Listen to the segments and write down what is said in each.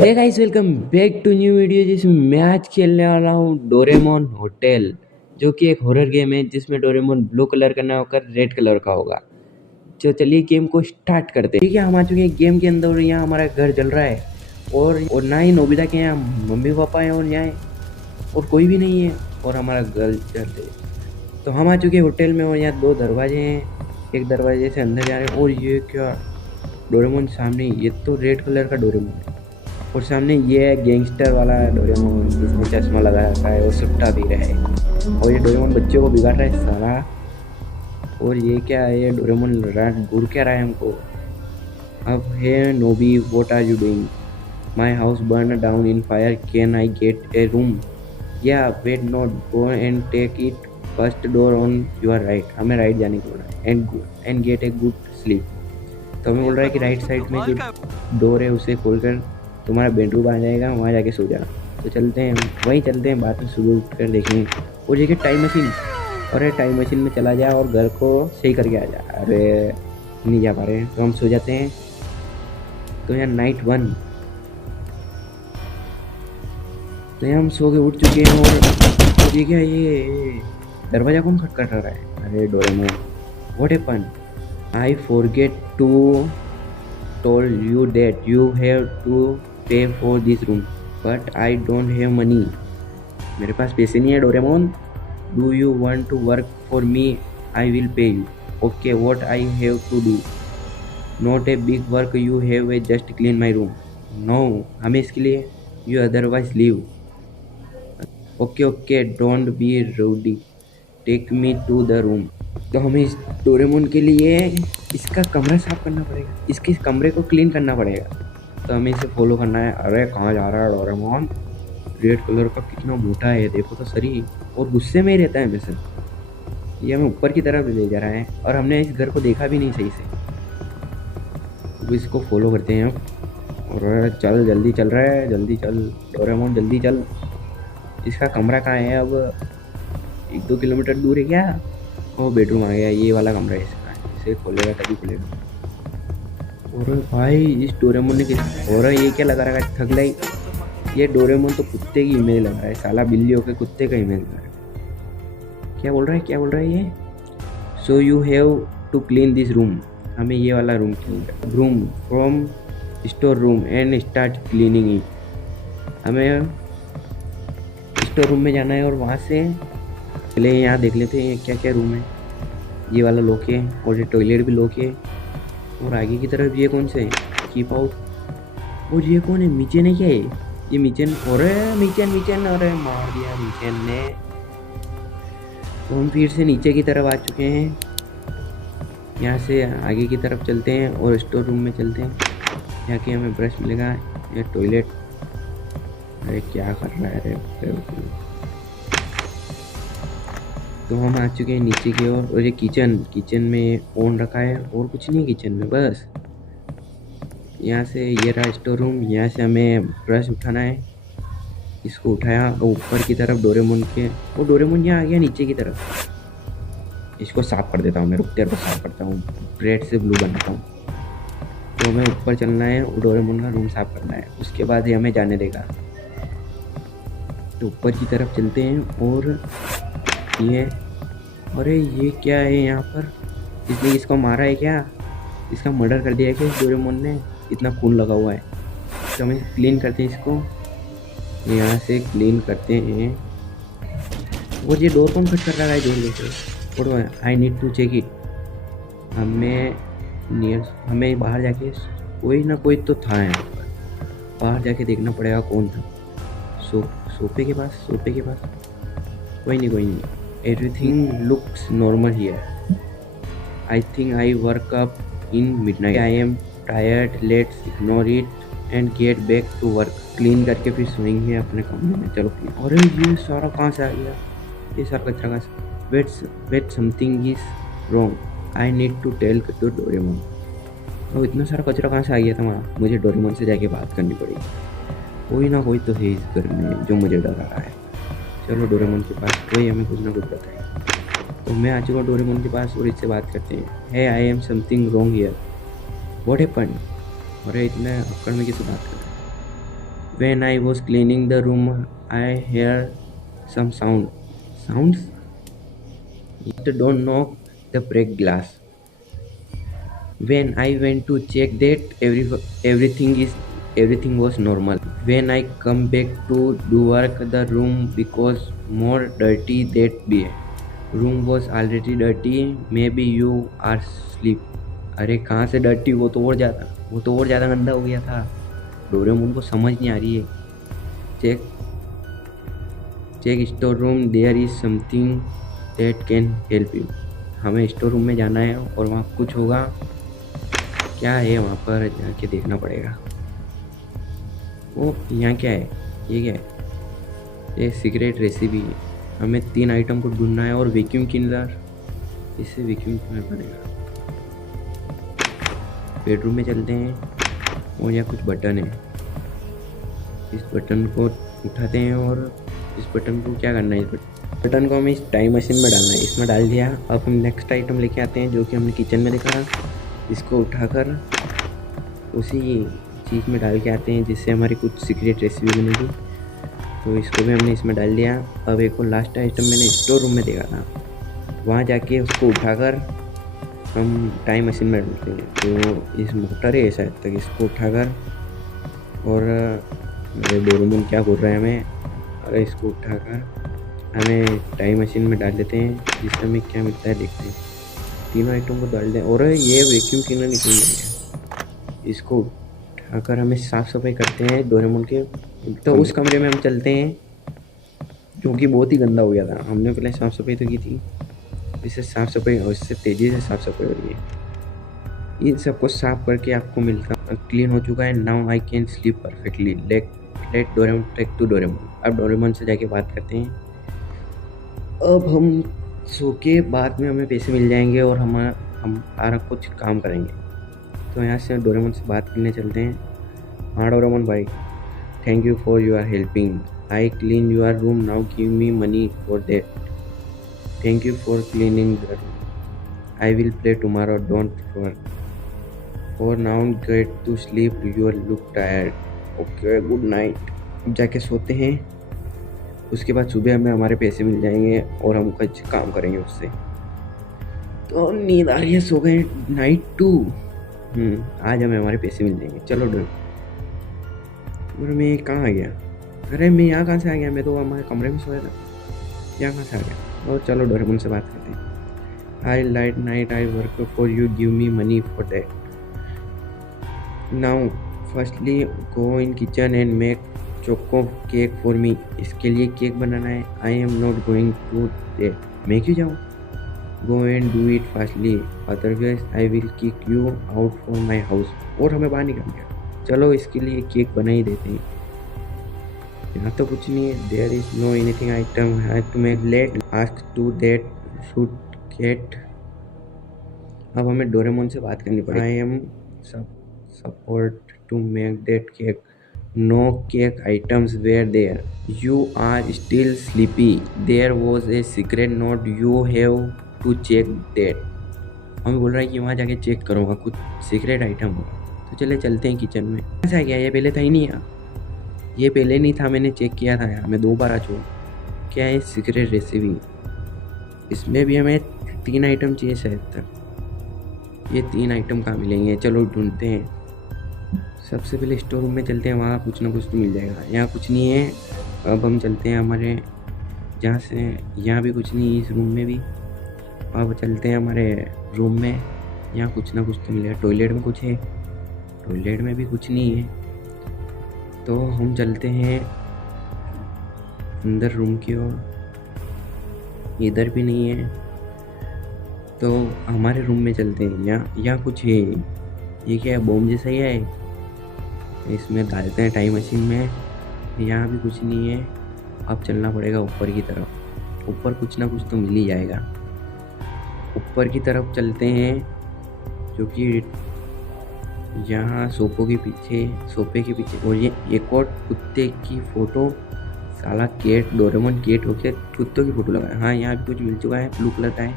Hey guys, welcome back to new video जिसमें मैं आज खेलने वाला हूँ डोरेमोन होटल, जो कि एक हॉरर गेम है जिसमें डोरेमोन ब्लू कलर का ना होकर रेड कलर का होगा। तो चलिए गेम को स्टार्ट करते हैं। ठीक है, हम आ चुके हैं गेम के अंदर और यहाँ हमारा घर जल रहा है और ना ही नोबिता के यहाँ मम्मी पापा हैं और यहाँ और कोई भी नहीं है और हमारा घर जल रहा है। तो हम आ चुके हैं होटल में और यहाँ दो दरवाजे हैं, एक दरवाजे से अंदर जा रहे हैं। और ये क्या डोरेमोन सामने, ये तो रेड कलर का डोरेमोन है और सामने ये है गैंगस्टर वाला डोरेमोन जिसने चश्मा लगा रखा है और सुट्टा भी रहा है और ये डोरेमोन बच्चों को बिगाड़ रहा है साला। और ये क्या है, ये डोरेमोन रात घूर क्या रहा है हमको। अब है Nobi, what are you doing? My house burn down in fire, can I get a room? Yeah wait, not go and take it, first door on your right. हमें राइट जाने को बोल रहा है and get a good sleep. तो हमें बोल रहा है कि राइट साइड में जो डोर है उसे खोलकर तुम्हारा बेडरूम आ जाएगा, वहाँ जाके सो जाना। तो चलते हैं, वहीं चलते हैं, बाद में सुबह उठ कर देखेंगे। और ये टाइम मशीन, अरे टाइम मशीन में चला जा और घर को सही करके आ जा। अरे नहीं जा पा रहे हैं तो हम सो जाते हैं। तो यहाँ नाइट 1, तो यहाँ हम सो के उठ चुके हैं। और ये क्या, ये दरवाज़ा कौन खटखटा रहा है? अरे Doraemon, what happen? I forget to told you that you have to pay for this room, but I don't have money. मेरे पास पैसे नहीं है Doraemon. Do you want to work for me? I will pay you. Okay, what I have to do? Not a big work you have, just clean my room. No, हमें इसके लिए you otherwise leave. Okay, don't be rude. Take me to the room. तो हमें इस Doraemon के लिए इसका कमरा साफ करना पड़ेगा, इसके कमरे को क्लीन करना पड़ेगा। तो हमें इसे फॉलो करना है। अरे कहाँ जा रहा है डोरेमोन? रेड कलर का कितना मोटा है, देखो तो सही, और गुस्से में ही रहता है हमेशा। ये हमें ऊपर की तरफ ले जा रहा है और हमने इस घर को देखा भी नहीं सही से। तो इसको फॉलो करते हैं अब। और चल, जल्दी चल रहा है, जल्दी चल डोरेमोन, जल्दी चल। इसका कमरा कहाँ है? अब 1-2 किलोमीटर दूर है क्या? वो बेडरूम आ गया, ये वाला कमरा है इसका, इसे खोलेगा तभी खुलेगा। और भाई इस डोरेमोन ने और ये क्या लगा रखा है, थगलाई। ये डोरेमोन तो कुत्ते की इमेज लग रहा है साला, बिल्ली होकर कुत्ते का इमेज लग रहा है। क्या बोल रहा है ये? So you have to clean this room. हमें ये वाला रूम क्लीन करना, room from store room and start cleaning it. हमें स्टोर रूम में जाना है और वहाँ से पहले यहाँ देख लेते हैं क्या क्या रूम है। ये वाला लॉक है और ये टॉयलेट भी लॉक है। और आगे की तरफ ये कौन से कीप आउट। और ये कौन है? मीचन है क्या ये मीचन? और मीचन, अरे मार दिया मीचन ने। तो हम फिर से नीचे की तरफ आ चुके हैं। यहाँ से आगे की तरफ चलते हैं और स्टोर रूम में चलते हैं। यहाँ के हमें ब्रश मिलेगा, ये टॉयलेट। अरे क्या कर रहा है रे? तो हम आ चुके हैं नीचे की ओर। और ये किचन में ऑन रखा है और कुछ नहीं किचन में, बस यहाँ से ये रहा स्टोर रूम। यहाँ से हमें ब्रश उठाना है, इसको उठाया और ऊपर की तरफ डोरेमोन के, वो डोरेमोन यहाँ आ गया नीचे की तरफ। इसको साफ कर देता हूँ मैं, रुकते को साफ करता हूँ, रेड से ब्लू बनाता हूँ। तो हमें ऊपर चलना है और डोरेमोन का रूम साफ करना है, उसके बाद ही हमें जाने देगा। तो ऊपर की तरफ चलते हैं और ये, अरे ये क्या है यहाँ पर? इसने इसको मारा है क्या? इसका मर्डर कर दिया है क्या इस डोरेमोन ने? इतना खून लगा हुआ है। तो हमें क्लीन करते हैं इसको, यहाँ से क्लीन करते हैं। और ये डोर कौन खट कर रहा है जोर लेके? और I need to check it. हमें बाहर जाके, कोई ना कोई तो था यहाँ पर, बाहर जाके देखना पड़ेगा कौन था। सोफे के पास कोई नहीं। Everything looks normal here. I think I woke up in midnight. I am tired. Let's ignore it and get back to work. Clean करके फिर सोएंगे अपने कमरे में। चलो clean। अरे ये सारा कहाँ से आ गया? ये सारा कचरा कहाँ से? Wait, something is wrong. I need to tell to Doraemon. तो इतना सारा कचरा कहाँ से आ गया था वहाँ? मुझे डोरेमोन से जाके बात करनी पड़ेगी। कोई ना कोई तो है इस घर में जो मुझे डरा रहा है। चलो डोरेमोन के पास, कोई हमें कुछ ना कुछ बताए। तो मैं आ चुका डोरेमोन के पास और इससे बात करते हैं। Hey, I am something wrong here, what happened? अरे इतने अक्कड़ में किसी बात कर रहे हैं? When I was cleaning the room, I heard some sounds. Just don't knock the break glass. When I went to check that everything was normal. When I come back to do work, the room because more dirty that be. Room was already dirty. Maybe you are asleep. अरे कहाँ से dirty, वो तो और ज़्यादा गंदा हो गया था। डोरेमोन को समझ नहीं आ रही है। Check check store room, there is something that can help you. हमें स्टोर रूम में जाना है और वहाँ कुछ होगा। क्या है वहाँ पर, जाके देखना पड़ेगा। ओ यहाँ क्या है, ये क्या है? ये सीक्रेट रेसिपी है। हमें 3 आइटम को ढूंढना है और वैक्यूम क्लीनर, इससे वैक्यूम क्लीनर बनेगा। बेडरूम में चलते हैं और यहाँ कुछ बटन है। इस बटन को उठाते हैं और इस बटन को क्या करना है, इस बटन को हमें इस टाइम मशीन में डालना है। इसमें डाल दिया। अब हम नेक्स्ट आइटम लेके आते हैं जो कि हमने किचन में देखा। इसको उठाकर उसी चीज़ में डाल के आते हैं जिससे हमारी कुछ सीक्रेट रेसिपी बनेगी। तो इसको भी हमने इसमें डाल दिया। अब एक और लास्ट आइटम मैंने स्टोर रूम में देखा था, वहाँ जाके उसको उठाकर हम टाइम मशीन में डालते हैं। तो इस मोटर है शायद तक, इसको उठाकर और मेरे डोरेमोन क्या बोल रहा है हमें, अरे इसको उठाकर हमें टाइम मशीन में डाल देते हैं जिससे हमें क्या मिलता है देखते हैं। तीनों आइटम को डाल दें और ये वैक्यूम क्लीनर निकल जाएगा। इसको उठाकर हमें साफ़ सफाई करते हैं डोरेमोन के। तो उस कमरे में हम चलते हैं जो कि बहुत ही गंदा हो गया था। हमने पहले साफ़ सफाई तो की थी, इससे साफ़ सफाई और इससे तेज़ी से साफ़ सफाई हो रही है। इन सबको साफ करके आपको मिलता क्लीन हो चुका है। Now I can sleep perfectly. Let Doraemon take to Doraemon. अब डोरेमोन से जाके बात करते हैं। अब हम सो के बाद में हमें पैसे मिल जाएंगे और हम सारा कुछ काम करेंगे। तो यहाँ से डोरेमोन से बात करने चलते हैं। हाँ डोरेमोन भाई, thank you for your helping. I clean your room, now give me money for that. Thank you for cleaning the room. I will play tomorrow, don't work. For now get to sleep, you look tired. Okay, good night. जाके सोते हैं। उसके बाद सुबह हमें हमारे पैसे मिल जाएंगे और हम कुछ काम करेंगे उससे। तो नींद आ रही है, सो गए। नाइट 2 आज हमें हमारे पैसे मिल जाएंगे। चलो डर। और मैं कहाँ आ गया? अरे मैं यहाँ कहाँ से आ गया? मैं तो हमारे कमरे में सोया था। यहाँ कहाँ से आ गया? और चलो डोरेमोन से बात करते हैं। I light night I work for you, give me money for that. Now firstly go in kitchen and make choco cake for me. इसके लिए केक बनाना है। I am not going to that. मैं क्यों जाऊँ? Go and do it fastly, otherwise I will kick you out for my house. और हमें बाहर निकल गया। चलो इसके लिए केक बना ही देते हैं। यहाँ तो कुछ नहीं है। There is no anything item have to make let ask to that should get. अब हमें डोरेमोन से बात करनी पड़ेगी। I am support to make that cake. No cake items were there. You are still sleepy. There was a secret note. You have to check that. हमें बोल रहा है कि वहाँ जाके चेक करूँगा, कुछ सीक्रेट आइटम होगा। तो चले चलते हैं किचन में। ऐसा है क्या? ये पहले था ही नहीं यहाँ। ये पहले नहीं था, मैंने चेक किया था यहाँ। मैं 2 बार आ चुका। क्या है सीक्रेट रेसिपी? इसमें भी हमें 3 आइटम चाहिए शायद तक। ये 3 आइटम कहाँ मिलेंगे? चलो ढूंढते हैं। सबसे पहले स्टोर रूम में चलते हैं, वहाँ कुछ ना कुछ तो मिल जाएगा। यहाँ कुछ नहीं है। अब हम चलते हैं हमारे जहाँ से, यहाँ भी कुछ नहीं है इस रूम में भी। अब चलते हैं हमारे रूम में, यहाँ कुछ ना कुछ तो मिलेगा। टॉयलेट में कुछ है, टॉयलेट में भी कुछ नहीं है। तो हम चलते हैं अंदर रूम की ओर, इधर भी नहीं है। तो हमारे रूम में चलते हैं। यहाँ कुछ है। ये क्या है? बॉम्ब जैसा ही है। इसमें डालते हैं टाइम मशीन में। यहाँ भी कुछ नहीं है। अब चलना पड़ेगा ऊपर की तरफ। ऊपर कुछ ना कुछ तो मिल ही जाएगा। ऊपर की तरफ चलते हैं, जो कि यहाँ सोफे के पीछे और ये एक और कुत्ते की फ़ोटो। साला केट, डोरेमोन केट होके कुत्तों की फ़ोटो लगाया। हाँ, यहाँ भी कुछ मिल चुका है, ब्लू कलर का है।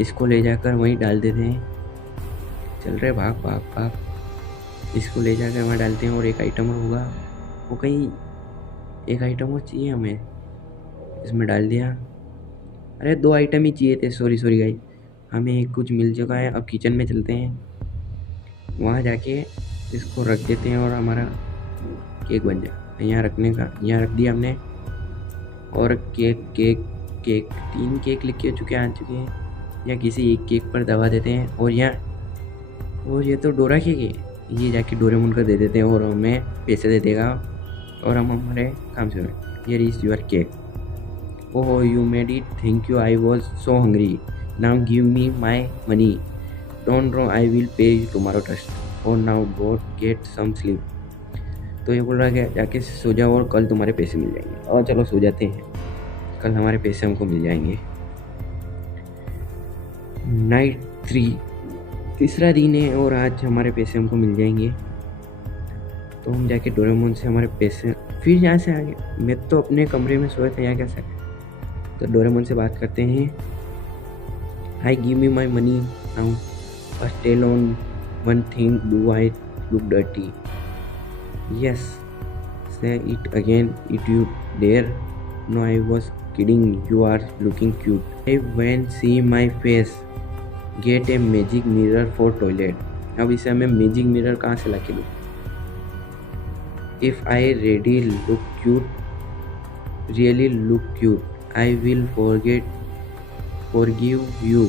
इसको ले जाकर वहीं डाल देते हैं। चल रहे, भाग भाग भाग। इसको ले जाकर वहाँ डालते हैं और एक आइटम होगा वो कहीं एक आइटम और चाहिए हमें, इसमें डाल दिया। अरे 2 आइटम ही चाहिए थे, सॉरी गाइस। हमें कुछ मिल चुका है। अब किचन में चलते हैं, वहाँ जाके इसको रख देते हैं और हमारा केक बन जाए। यहाँ रखने का, यहाँ रख दिया हमने। और केक केक केक 3 केक लिख के आ चुके हैं। या किसी एक केक पर दबा देते हैं और ये तो डोरा केक है, ये जाके डोरेमोन को दे देते हैं और हमें पैसे दे देगा और हम हमारे काम से हुए। Here is your cake. Oh you made it, thank you, I was so hungry, now give me my money, don't no I will pay you tomorrow trust, और now go get some sleep. तो ये बोल रहा है जाके सो जाओ और कल तुम्हारे पैसे मिल जाएंगे। और चलो सो जाते हैं, कल हमारे पैसे हमको मिल जाएंगे। नाइट 3, तीसरा दिन है और आज हमारे पैसे हमको मिल जाएंगे। तो हम जाके डोरेमोन से हमारे पैसे, फिर यहाँ से आगे मैं तो अपने कमरे में सोया था, यहाँ कैसे। तो डोरेमोन से बात करते हैं। Hi give me my money now, first tell on one thing, do I look dirty? Yes, say it again it you dare. No I was kidding, you are looking cute. I when see my face, get a magic mirror for toilet. अब इसे हमें magic mirror कहाँ से ला के दूँ? If I ready look cute, really look cute, I will forgive you,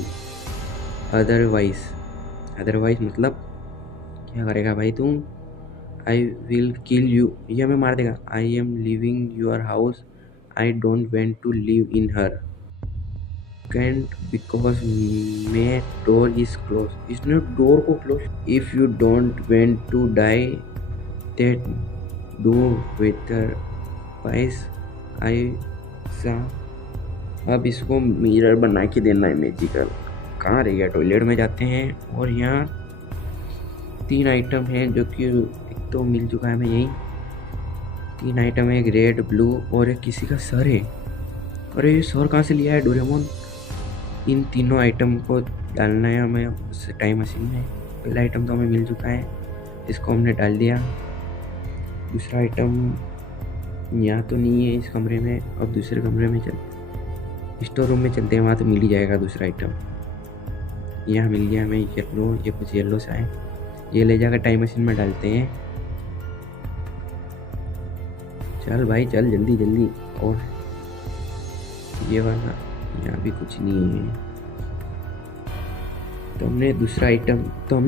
otherwise मतलब क्या करेगा भाई तुम? आई विल किल यू, ये हमें मार देगा। I am living your house, I don't want to live in her, can't because may door is close. इसने डोर को close. If you don't want to die that do whether wise I saw. अब इसको mirror बना के देना है magical. कहाँ रह गया? टॉयलेट में जाते हैं और यहाँ 3 आइटम हैं जो कि एक तो मिल चुका है हमें यही। 3 आइटम है, एक रेड, ब्लू और एक किसी का सर है। अरे ये सर कहाँ से लिया है डोरेमोन? इन तीनों आइटम को डालना है हमें उस टाइम मशीन में। पहला आइटम तो हमें मिल चुका है, इसको हमने डाल दिया। दूसरा आइटम यहाँ तो नहीं है इस कमरे में। अब दूसरे कमरे में स्टोर रूम में चलते हैं, वहाँ तो मिल ही जाएगा दूसरा आइटम। यहाँ मिल गया हमें येलो, ये कुछ येलो सा है, ये ले जाकर टाइम मशीन में डालते हैं। चल भाई चल जल्दी। और ये वाला, यहाँ भी कुछ नहीं है। तो हमने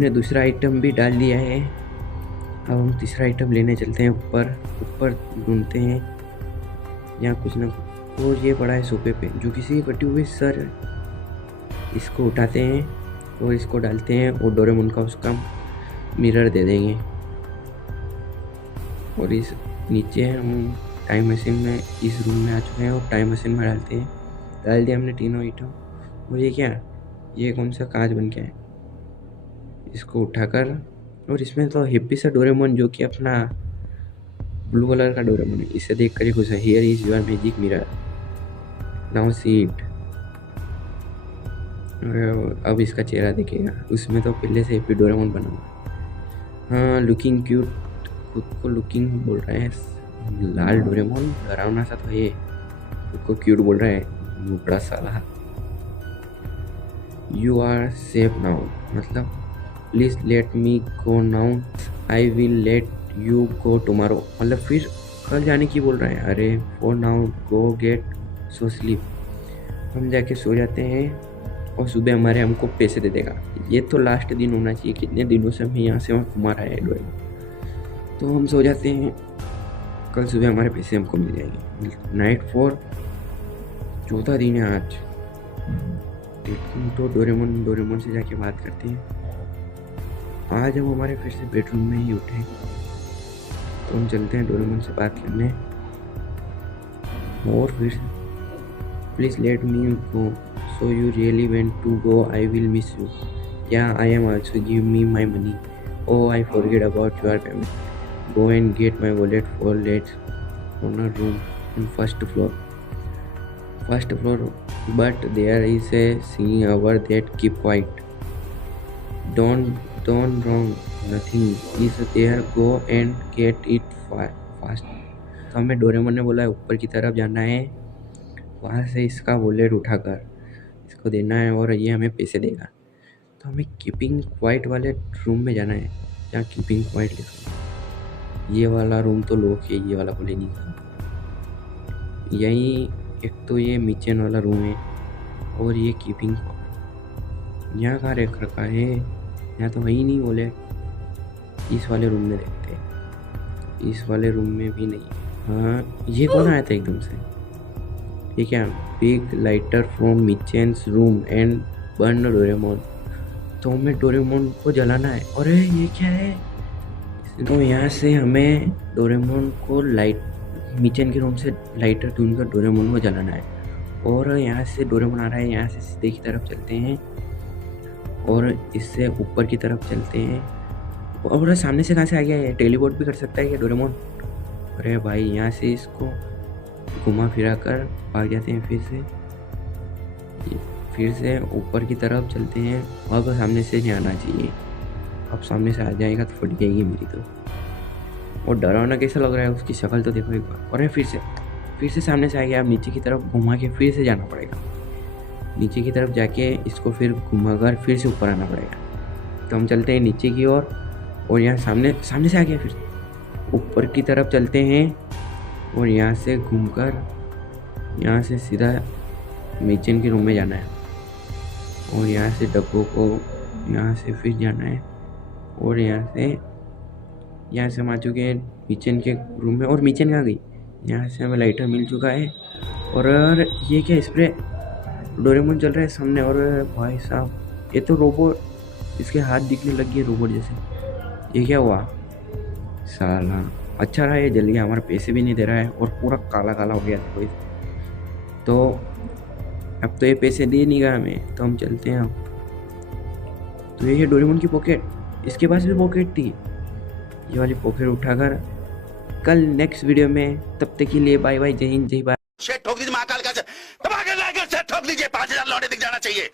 दूसरा आइटम भी डाल दिया है। अब हम तीसरा आइटम लेने चलते हैं। ऊपर ढूंढते हैं, यहाँ कुछ ना कुछ। और ये पड़ा है सोफे पे जो किसी कटी हुई सर है। इसको उठाते हैं और इसको डालते हैं और डोरेमोन का उसका मिरर दे देंगे। और इस नीचे हम टाइम मशीन में इस रूम में आ चुके हैं और टाइम मशीन में डाल दिया हमने तीनों आइटम। और ये कौन सा कांच बन के है? इसको उठाकर, और इसमें तो हिप्पी सा डोरेमोन जो कि अपना ब्लू कलर का डोरेमोन है, इसे देख कर ही खुश है। Here is your magic mirror, now see it. अब इसका चेहरा दिखेगा, उसमें तो पहले से हिप्पी डोरेमोन बना हुआ। हाँ, लुकिंग क्यूट, खुद को लुकिंग बोल रहा है। लाल डोरेमोन डरावना सा तो ये, खुद को क्यूट बोल रहा है, बड़ा साला। यू आर सेफ नाउ, मतलब please let me go now, I will let you go tomorrow, मतलब फिर कल जाने की बोल रहा है। अरे for now go get so sleep. हम जाके सो जाते हैं और सुबह हमको पैसे दे देगा। ये तो लास्ट दिन होना चाहिए, कितने दिनों से हमें यहाँ से वहाँ घुमा रहा है डोरेमोन। तो हम सो जाते हैं, कल सुबह हमारे पैसे हमको मिल जाएंगे। नाइट 4, 14 दिन है आज। तो डोरेमोन से जाके बात करते हैं। आज हम हमारे फिर से बेडरूम में ही उठे, तो हम चलते हैं डोरेमोन से बात करने। और फिर please let me go, so you really went to go, I will miss you, yeah I am also give me my money, oh I forget about your payment, go and get my wallet for let's owner room on first floor, but there is a singing hour that keep quiet. Don't wrong, nothing is there, go and get it fast. तो हमें Doraemon ने बोला ऊपर की तरफ जाना है, वहाँ से इसका वॉलेट उठाकर इसको देना है और ये हमें पैसे देगा। तो हमें कीपिंग क्वाइट वाले रूम में जाना है, जहाँ कीपिंग क्वाइट लिखा है। ये वाला रूम तो लॉक है, ये वाला खुले नहीं था। यही एक तो ये मिचेन वाला रूम है और ये कीपिंग यहाँ कहाँ रख रखा है, यहाँ तो वही नहीं बोले। इस वाले रूम में देखते हैं, इस वाले रूम में भी नहीं। हाँ, ये कौन आया था एकदम से? ये क्या? Big lighter from kitchen's room and burn Doraemon. तो हमें डोरेमोन को जलाना है। अरे ये क्या है? तो यहाँ से हमें डोरेमोन को मिचेन के रूम से लाइटर ढूंढकर डोरेमोन को जलाना है। और यहाँ से डोरेमोन आ रहा है, यहाँ से सीधे की तरफ चलते हैं और इससे ऊपर की तरफ चलते हैं। और सामने से कहाँ से आ गया है? टेलीपोर्ट भी कर सकता है क्या डोरेमोन? अरे भाई, यहाँ से इसको घुमा फिरा कर भाग जाते हैं। फिर से ऊपर की तरफ चलते हैं। अब सामने से नहीं आना चाहिए, अब सामने से आ जाएगा तो फट जाएगी मेरी तो। और डरावना कैसा लग रहा है, उसकी शक्ल तो देखो एक बार। और फिर से सामने से आ गया। अब नीचे की तरफ घुमा के फिर से जाना पड़ेगा, नीचे की तरफ जाके इसको फिर घुमाकर फिर से ऊपर आना पड़ेगा। तो हम चलते हैं नीचे की ओर और यहाँ सामने से आ गया। फिर ऊपर की तरफ चलते हैं और यहाँ से घूमकर यहाँ से सीधा मिचेन के रूम में जाना है और यहाँ से डब्बों को यहाँ से फिर जाना है और यहाँ से हम आ चुके हैं मिचेन के रूम में। और मिचेन कहाँ गई? यहाँ से हमें लाइटर मिल चुका है। और ये क्या स्प्रे? डोरेमोन चल रहा है सामने। और भाई साहब, ये तो रोबोट, इसके हाथ दिखने लग गए रोबोट जैसे। ये क्या हुआ साला? अच्छा रहा ये जल गया, हमारे पैसे भी नहीं दे रहा है और पूरा काला काला हो गया था कोई। तो अब तो ये पैसे दे नहीं गया हमें, तो हम चलते हैं अब। तो ये है डोरेमोन की पॉकेट, इसके पास भी पॉकेट थी। ये वाली पॉकेट उठाकर कल नेक्स्ट वीडियो में, तब तक के लिए बाय बाय, जय हिंद जय भारत। ठोक दीजिए महाकाल का, ठोक लीजिए, 5000 लौटे दिख जाना चाहिए।